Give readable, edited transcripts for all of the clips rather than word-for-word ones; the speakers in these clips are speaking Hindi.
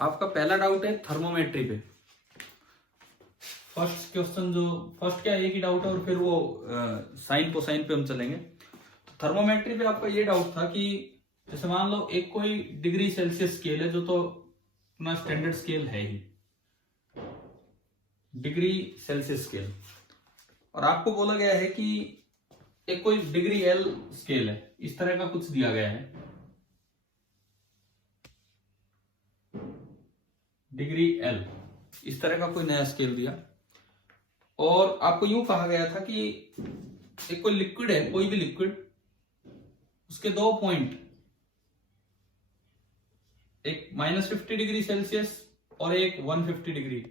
आपका पहला डाउट है थर्मोमेट्री पे। फर्स्ट क्वेश्चन जो फर्स्ट क्या एक ही डाउट है और फिर वो साइन कोसाइन पे हम चलेंगे। थर्मोमेट्री पे आपका ये डाउट था कि जैसे मान लो एक कोई डिग्री सेल्सियस स्केल है जो तो अपना स्टैंडर्ड स्केल है ही, डिग्री सेल्सियस स्केल, और आपको बोला गया है कि एक कोई डिग्री एल स्केल है, इस तरह का कुछ दिया गया है, डिग्री एल, इस तरह का कोई नया स्केल दिया, और आपको यूं कहा गया था कि एक कोई लिक्विड है, कोई भी लिक्विड, उसके दो पॉइंट, एक -50 डिग्री सेल्सियस और एक 150 डिग्री,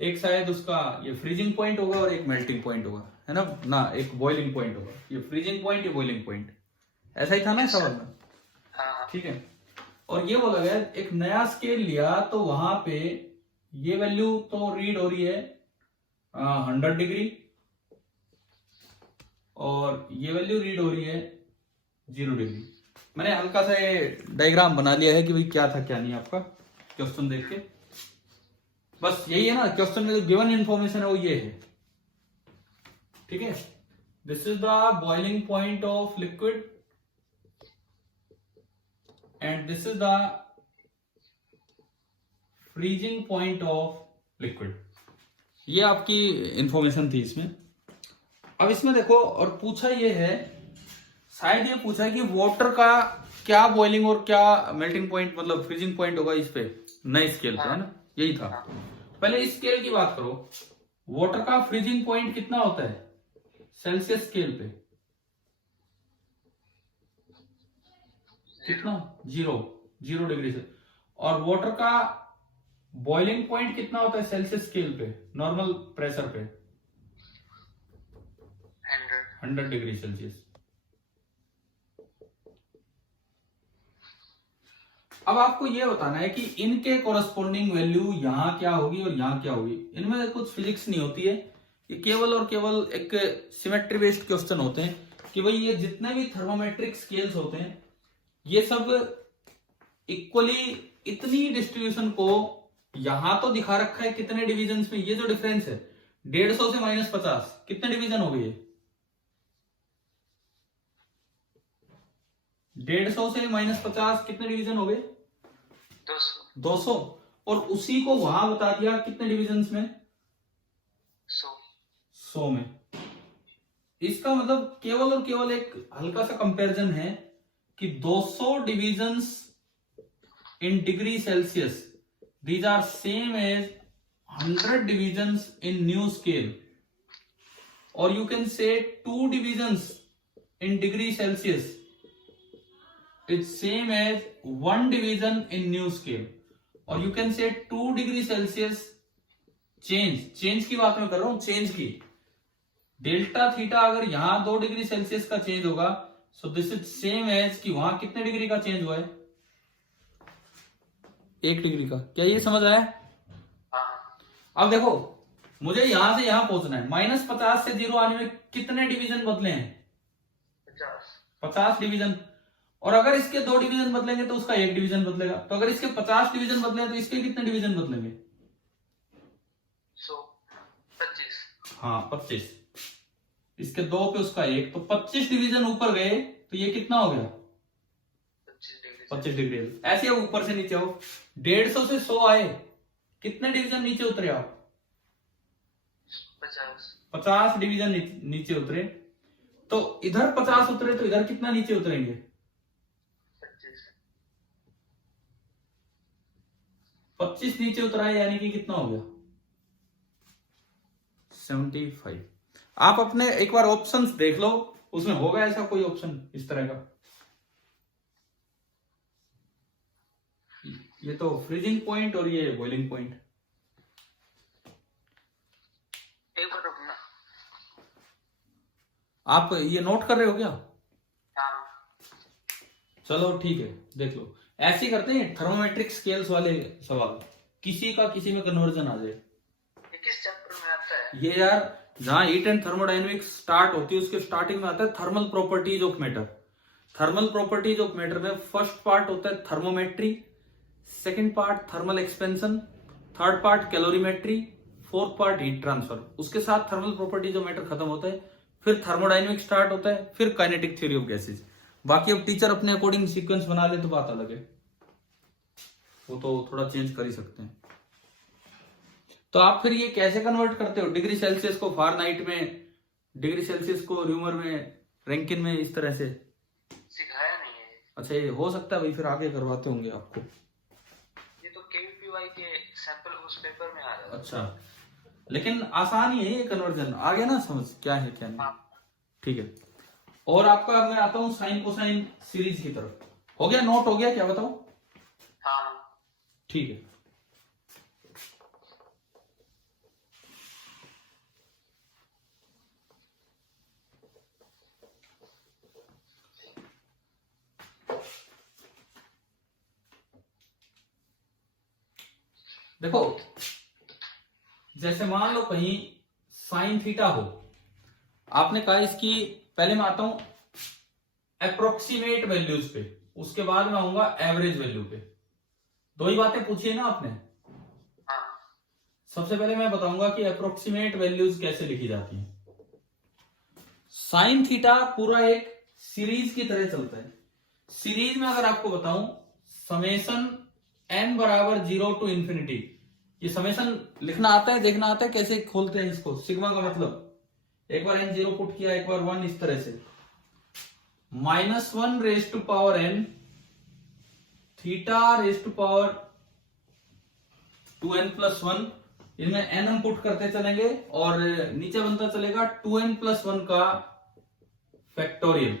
एक शायद उसका ये फ्रीजिंग पॉइंट होगा और एक मेल्टिंग पॉइंट होगा, है ना, एक बॉइलिंग पॉइंट होगा, ये फ्रीजिंग पॉइंट, ये बॉइलिंग पॉइंट, ऐसा ही था ना सवाल में, ठीक है। और ये बोला गया एक नया स्केल लिया तो वहां पे ये वैल्यू तो रीड हो रही है 100 डिग्री और ये वैल्यू रीड हो रही है 0 डिग्री। मैंने हल्का सा ये डायग्राम बना लिया है कि भाई क्या था क्या नहीं आपका क्वेश्चन देख के, बस यही है ना, क्वेश्चन में जो गिवन इंफॉर्मेशन है वो ये है, ठीक है। This is the boiling point of liquid and this is the freezing point of liquid, ये आपकी इंफॉर्मेशन थी इसमें। अब इसमें देखो, और पूछा ये है, शायद ये पूछा है कि वाटर का क्या बॉइलिंग और क्या मेल्टिंग पॉइंट, मतलब फ्रीजिंग पॉइंट होगा इस पे नए स्केल पे, है ना, यही था। पहले इस स्केल की बात करो, वाटर का फ्रीजिंग पॉइंट कितना होता है सेल्सियस स्केल पे, कितना, 0 डिग्री से, और वाटर का बॉइलिंग पॉइंट कितना होता है सेल्सियस स्केल पे नॉर्मल प्रेशर पे, 100 डिग्री सेल्सियस। अब आपको ये बताना है कि इनके कोरस्पोंडिंग वैल्यू यहां क्या होगी और यहां क्या होगी। इनमें कुछ फिजिक्स नहीं होती है, ये केवल और केवल एक सिमेट्री बेस्ड क्वेश्चन होते हैं कि भाई ये जितने भी थर्मोमेट्रिक स्केल्स होते हैं ये सब इक्वली इतनी डिस्ट्रीब्यूशन को, यहां तो दिखा रखा है कितने डिविजन में, ये जो डिफरेंस है 150 से -50 कितने डिवीजन हो गए, 150 से -50 कितने डिवीजन हो गए, 200, और उसी को वहां बता दिया कितने डिविजन्स में, 100 में। इसका मतलब केवल और केवल एक हल्का सा कंपैरिजन है कि 200 divisions in degree Celsius, these are same as 100 divisions in new scale, or you can say 2 divisions in degree Celsius is same as 1 division in new scale, or you can say 2 degree Celsius change की बात मैं कर रहा हूं, चेंज की, डेल्टा थीटा अगर यहां 2 डिग्री सेल्सियस का चेंज होगा, so this is same as कि वहां कितने डिग्री का चेंज हुआ है, 1 डिग्री का। क्या ये समझ आया? अब देखो, मुझे यहां से यहां पहुंचना है, -50 से 0 आने में कितने डिवीजन बदले हैं, 50 डिवीजन, और अगर इसके 2 डिवीजन बदलेंगे तो उसका 1 डिवीजन बदलेगा, तो अगर इसके 50 डिवीजन बदले तो इसके कितने डिवीजन बदलेंगे, 25, हाँ 25, इसके 2 पे उसका 1, तो 25 डिवीजन ऊपर गए तो ये कितना हो गया, 25 डिग्री। ऐसे अब ऊपर से नीचे आओ, 150 से 100 आए, कितने डिवीजन नीचे उतरे आप, 50 डिवीजन नीचे उतरे, तो इधर 50 उतरे तो इधर कितना नीचे उतरेंगे, 25 नीचे उतरा है, यानी कि कितना हो गया, 75। आप अपने एक बार ऑप्शंस देख लो, उसमें होगा ऐसा कोई ऑप्शन इस तरह का, ये तो फ्रीजिंग पॉइंट और ये बॉइलिंग पॉइंट। एक बार रुकना, आप ये नोट कर रहे हो क्या? हाँ। चलो ठीक है, देख लो, ऐसे करते हैं थर्मोमेट्रिक स्केल्स वाले सवाल, किसी का किसी में कन्वर्जन आ जाए। किस चैप्टर में आता है ये यार? जहां हीट एंड थर्मोडायनेमिक्स स्टार्ट होती है उसके स्टार्टिंग में आता है thermal properties of matter. Thermal properties of matter में फर्स्ट पार्ट होता है thermometry, second part thermal expansion, third part calorimetry, fourth part heat transfer, उसके साथ थर्मल प्रॉपर्टी जो मैटर खत्म होता है, फिर थर्मोडाइनमिक स्टार्ट होता है, फिर काइनेटिक थ्योरी ऑफ गैसेज। बाकी अब टीचर अपने अकॉर्डिंग सीक्वेंस बना ले तो बात अलग है, वो तो थोड़ा चेंज कर ही सकते हैं। तो आप फिर ये कैसे कन्वर्ट करते हो, डिग्री सेल्सियस को फारेनहाइट में, डिग्री सेल्सियस को र्यूमर में, रैंकिन में, इस तरह से सिखाया नहीं है। अच्छा, ये हो सकता है भाई, फिर आगे करवाते होंगे आपको। ये तो केवीपीवाई के सैंपल उस पेपर में आ रहा है। अच्छा, लेकिन आसान ही है ये कन्वर्जन, आ गया ना समझ क्या है क्या नहीं। ठीक है, और आपका मैं आता हूं साइन कोसाइन सीरीज की तरफ। हो गया, नोट हो गया क्या, बताओ? हाँ ठीक है। देखो, जैसे मान लो कहीं साइन थीटा हो, आपने कहा इसकी, पहले मैं आता हूं अप्रोक्सीमेट वैल्यूज पे, उसके बाद मैं आऊंगा एवरेज वैल्यू पे। दो ही बातें पूछी है ना आपने। सबसे पहले मैं बताऊंगा कि अप्रोक्सीमेट वैल्यूज कैसे लिखी जाती हैं। साइन थीटा पूरा एक सीरीज की तरह चलता है। सीरीज में अगर आपको बताऊं, समेशन n बराबर 0 टू इंफिनिटी, ये समेशन लिखना आता है, देखना आता है कैसे खोलते हैं इसको। सिग्मा का मतलब एक बार n 0 पुट किया, एक बार 1, इस तरह से -1 raise to power n theta raise to power 2n+1, इनमें n हम पुट करते चलेंगे और नीचे बनता चलेगा 2n+1 का फैक्टोरियल।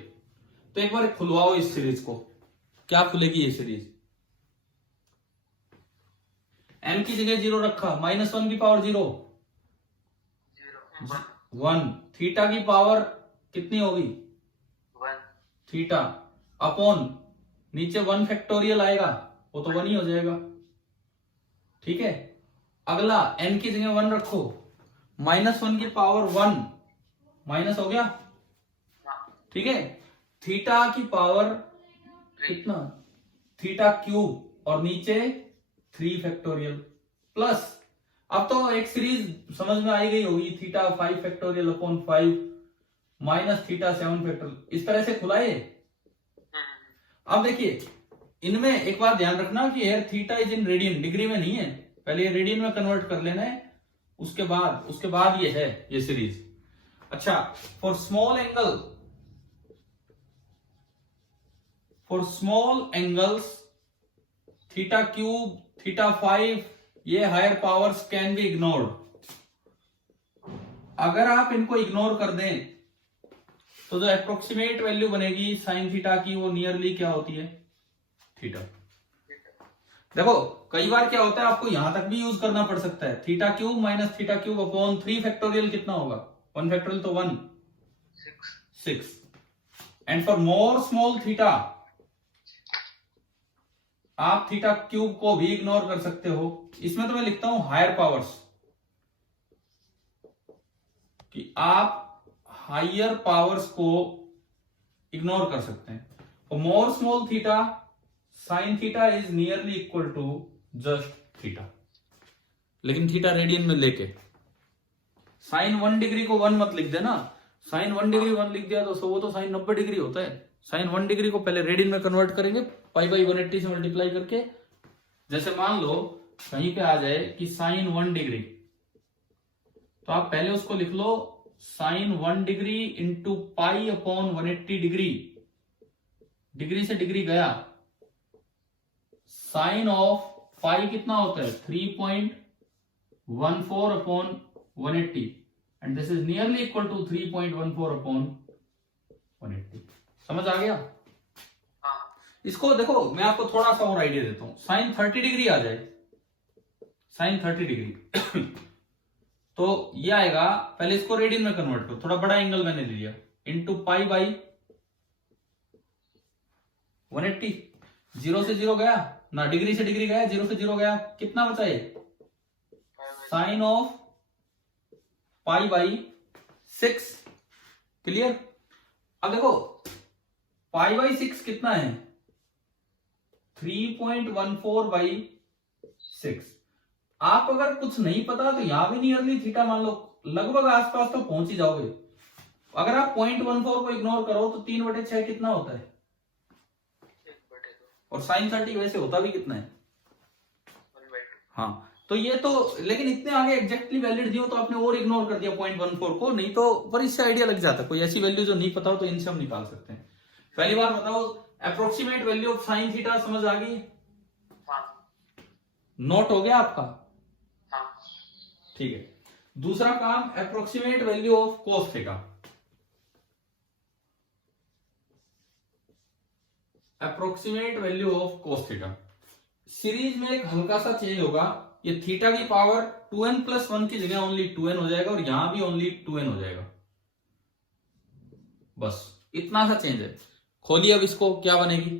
तो एक बार खुलवाओ इस सीरीज को, क्या खुलेगी ये सीरीज। n की जगह 0 रखा, -1 की पावर 0 1, थीटा की पावर कितनी होगी 1, थीटा अपॉन नीचे 1 फैक्टोरियल आएगा, वो तो 1 ही हो जाएगा। ठीक है, अगला n की जगह 1 रखो, -1 की पावर 1 माइनस हो गया। ठीक है, थीटा की पावर कितना, थीटा क्यूब, और नीचे 3 फैक्टोरियल प्लस, अब तो एक सीरीज समझ में आई गई होगी, theta 5 factorial upon 5 minus theta 7 factorial, इस तरह से खुलाए। अब देखिए, इनमें एक बात ध्यान रखना कि यार theta is in radian, degree में नहीं है, पहले ये रेडियन में कन्वर्ट कर लेना है, उसके बाद ये है ये सीरीज। अच्छा, for small angles theta cube, theta 5, ये higher powers can be ignored. अगर आप इनको इग्नोर कर दें तो जो अप्रोक्सीमेट वैल्यू बनेगी साइन थीटा की, वो नियरली क्या होती है, थीटा। देखो कई बार क्या होता है, आपको यहां तक भी यूज करना पड़ सकता है, theta cube minus theta cube upon 3 factorial कितना होगा, 1 फैक्टोरियल तो 1, 6। And for more small theta आप थीटा क्यूब को भी इग्नोर कर सकते हो। इसमें तो मैं लिखता हूं हायर पावर्स, कि आप हायर पावर्स को इग्नोर कर सकते हैं। For more small theta sine theta is nearly equal to just theta, लेकिन थीटा रेडियन में लेके। साइन 1 डिग्री को 1 मत लिख देना, साइन 1 डिग्री 1 लिख दिया तो वो तो साइन 90 डिग्री होता है। साइन 1 डिग्री को पहले रेडियन में कन्वर्ट करेंगे, π/180 से मल्टीप्लाई करके। जैसे मान लो कहीं पे आ जाए कि साइन 1 डिग्री, तो आप पहले उसको लिख लो sine 1 degree into π/180 degree, degree से डिग्री गया, साइन ऑफ पाई कितना होता है 3.14/180, and this is nearly equal to 3.14/180। समझ आ गया? इसको देखो, मैं आपको थोड़ा सा और आइडिया देता हूं। साइन 30 डिग्री आ जाए, साइन 30 डिग्री तो ये आएगा, पहले इसको रेडियन में कन्वर्ट करो, थोड़ा बड़ा एंगल मैंने ले लिया, इंटू π/180। 0 से 0 गया ना, डिग्री से डिग्री गया, 0 से 0 गया, कितना बचा है साइन ऑफ π/6। क्लियर? अब देखो π/6 कितना है 3.14/6। आप अगर कुछ नहीं पता तो यहां भी नियरली थीटा मान लो, लगभग आसपास तो पहुंच ही जाओगे। अगर आप 0.14 को इग्नोर करो तो 3/6 कितना होता है? 1/2। और साइन 30 वैसे होता भी कितना है? 1/2। हाँ, तो ये तो, लेकिन इतने आगे एग्जैक्टली वैलिड दियो तो आपने और इग्नोर कर दिया 0.14 को, नहीं तो पर इससे आइडिया लग जाता। कोई ऐसी वैल्यू जो नहीं पता हो तो इनसे हम निकाल सकते हैं। पहली बार बताओ, approximate value of sine theta समझ आ गई? हाँ नोट हो गया आपका? हाँ। ठीक है। दूसरा काम, approximate value of cos theta. Approximate value of cos theta series में एक हल्का सा चेंज होगा। ये थीटा की पावर 2n+1 की जगह ओनली 2n हो जाएगा, और यहां भी ओनली 2n हो जाएगा। बस इतना सा चेंज है। खोलिए अब इसको, क्या बनेगी?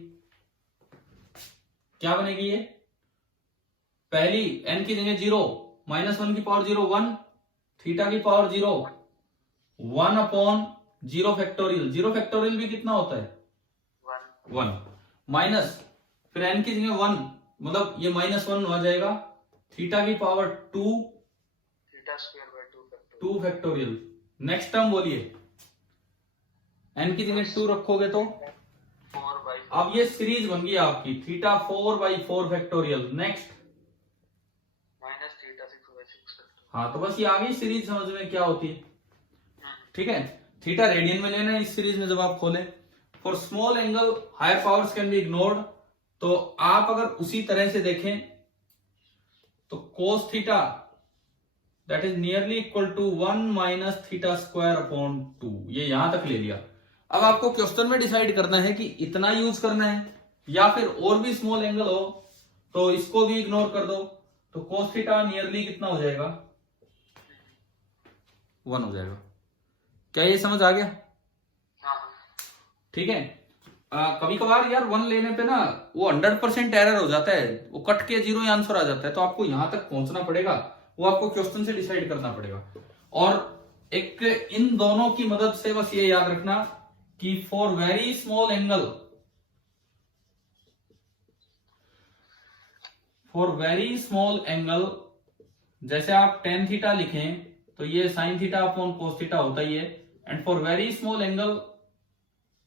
क्या बनेगी ये? पहली n की जगह 0, -1 की पावर 0 1, थीटा की पावर 0 1/0 फैक्टोरियल। 0 फैक्टोरियल भी कितना होता है? 1 माइनस, फिर n की जगह 1, मतलब ये -1 हो जाएगा, थीटा की पावर 2 θ²/2 फैक्टोरियल। नेक्स्ट टर्म बोलिए, n की जगह 2 रखोगे तो 4/4। अब ये सीरीज बन गई आपकी, θ4/4 फैक्टोरियल। नेक्स्ट, -θ6/6। हाँ तो बस ये आ गई सीरीज समझ में क्या होती है। ठीक है, थीटा रेडियन में लेना है इस सीरीज में जब आप खोले। For small angle higher powers can be ignored. तो आप अगर उसी तरह से देखें तो cos theta that is nearly equal to 1 - θ²/2। ये यहां तक ले लिया। अब आपको क्वेश्चन में डिसाइड करना है कि इतना यूज करना है या फिर और भी स्मॉल एंगल हो तो इसको भी इग्नोर कर दो। तो कोस थीटा नियरली कितना हो जाएगा? 1 हो जाएगा। क्या ये समझ आ गया? हाँ। ठीक है। कभी कभार यार 1 लेने पे ना वो 100% एरर हो जाता है, वो कट के 0 आंसर आ जाता है। तो आपको यहां तक पहुंचना पड़ेगा, वो आपको क्वेश्चन से डिसाइड करना पड़ेगा। और एक इन दोनों की मदद से बस ये याद रखना कि for very small angle, for very small angle, जैसे आप tan थीटा लिखें तो ये sin theta upon cos theta होता ही है। And for very small angle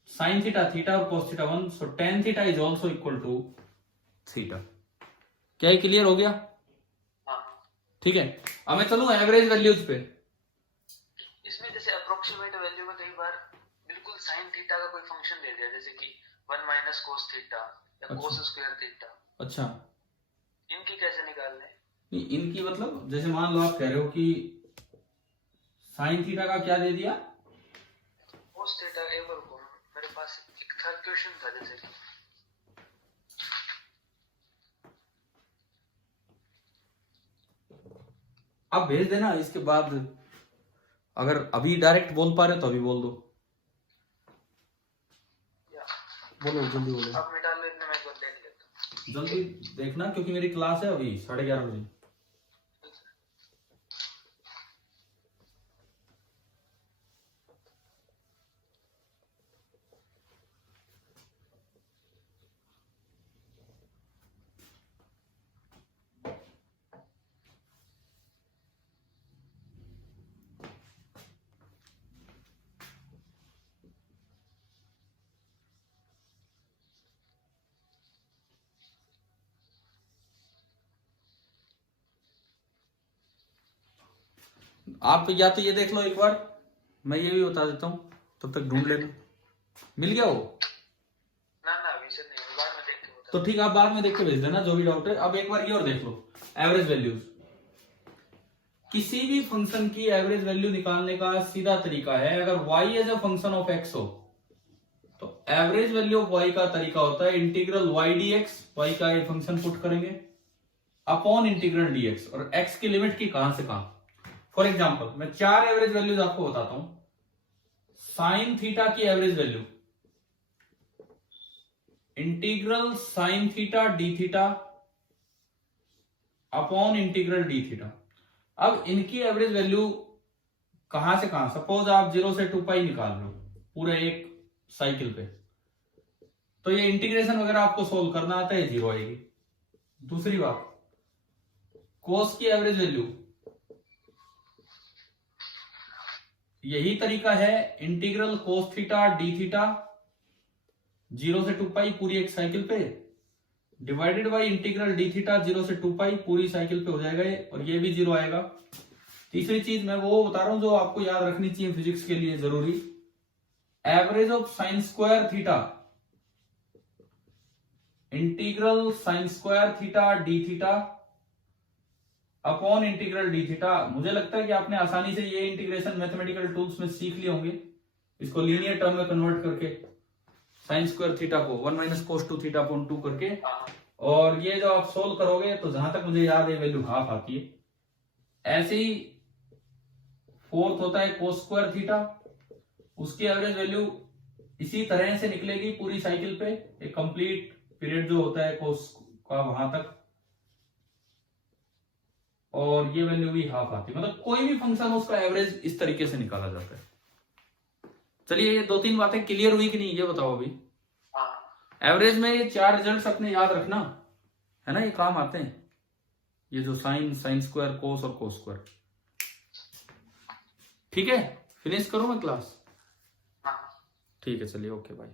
sin theta, theta और cos theta 1, so tan theta is also equal to theta. क्या ये क्लियर हो गया? हाँ। ठीक है, अब मैं चलूं एवरेज वैल्यूज पे। इसमें जैसे अप्रोक्सीमेट वैल्यू में कई बार बिल्कुल साइन थीटा का कोई फंक्शन दे दिया, जैसे कि 1 - cos थीटा या अच्छा। cos² theta. अच्छा, इनकी कैसे निकालने? नहीं इनकी मतलब जैसे मान लो आप कह रहे हो कि साइन थीटा का क्या दे दिया? cos theta. एक और मेरे पास एक था क्वेश्चन था, जैसे कि आप भेज देना, इसके बाद अगर अभी डायरेक्ट बोल पा रहे तो अभी बोल दो। बोलो जल्दी बोलो। आप मिटा लो, इतने मैं एक बार देख लेता हूँ। जल्दी देखना क्योंकि मेरी क्लास है अभी 11:30 बजे। आप या तो ये देख लो एक बार, मैं ये भी बता देता हूं, तब तक ढूंढ लेना। मिल गया वो? ना अभी से नहीं, बाद में देख के बता। तो ठीक है, आप बाद में देख के भेज देना जो भी डाउट है। अब एक बार ये और देख लो, एवरेज वैल्यूज। किसी भी फंक्शन की एवरेज वैल्यू निकालने का सीधा तरीका है, अगर y as a function of x हो तो एवरेज वैल्यू ऑफ y का तरीका होता है इंटीग्रल y dx, y का ये फंक्शन पुट करेंगे अपॉन इंटीग्रल dx, और x की लिमिट की कहां से कहां। फॉर एग्जाम्पल मैं 4 एवरेज वैल्यूज आपको बताता हूं। साइन थीटा की average value integral sine theta D theta upon integral D theta. अब इनकी एवरेज वैल्यू कहां से कहां, सपोज आप 0 से 2 पाई निकाल लो पूरे एक साइकिल पे, तो ये इंटीग्रेशन वगैरह आपको सोल्व करना आता है, जीरो आएगी। दूसरी बात, कोस की एवरेज वैल्यू, यही तरीका है, integral cos theta D theta 0 से 2 पाई पूरी एक साइकिल पे divided by integral D theta 0 से 2 पाई पूरी साइकिल पे हो जाएगा ये, और ये भी जीरो आएगा। तीसरी चीज मैं वो बता रहा हूं जो आपको याद रखनी चाहिए फिजिक्स के लिए जरूरी, average of sine square theta, integral sine square theta D theta upon integral D theta. मुझे लगता है कि आपने आसानी से ये इंटीग्रेशन मैथमेटिकल टूल्स में सीख लिए होंगे, इसको लीनियर टर्म में कन्वर्ट करके साइन स्क्वायर थीटा को 1 माइनस कोस 2 थीटा अपॉन 2 करके, और ये जो आप सोल्व करोगे तो जहां तक मुझे याद है वैल्यू हाफ आती है। ऐसे ही फोर्थ होता है कोस स्क्वायर थीटा, उसकी एवरेज वैल्यू इसी तरह से निकलेगी पूरी साइकिल पे, एक कंप्लीट पीरियड जो होता है कोस का वहां तक, और ये वैल्यू भी हाफ आती है। मतलब कोई भी फंक्शन हो उसका एवरेज इस तरीके से निकाला जाता है। चलिए ये 2-3 बातें क्लियर हुई कि नहीं, ये बताओ अभी। एवरेज में ये 4 रिजल्ट्स अपने याद रखना है ना, ये काम आते हैं, ये जो साइन, साइन स्क्वायर, कोस और कोस स्क्वायर। ठीक है, फिनिश करूं मैं क्लास? ठीक है, चलिए, ओके बाय।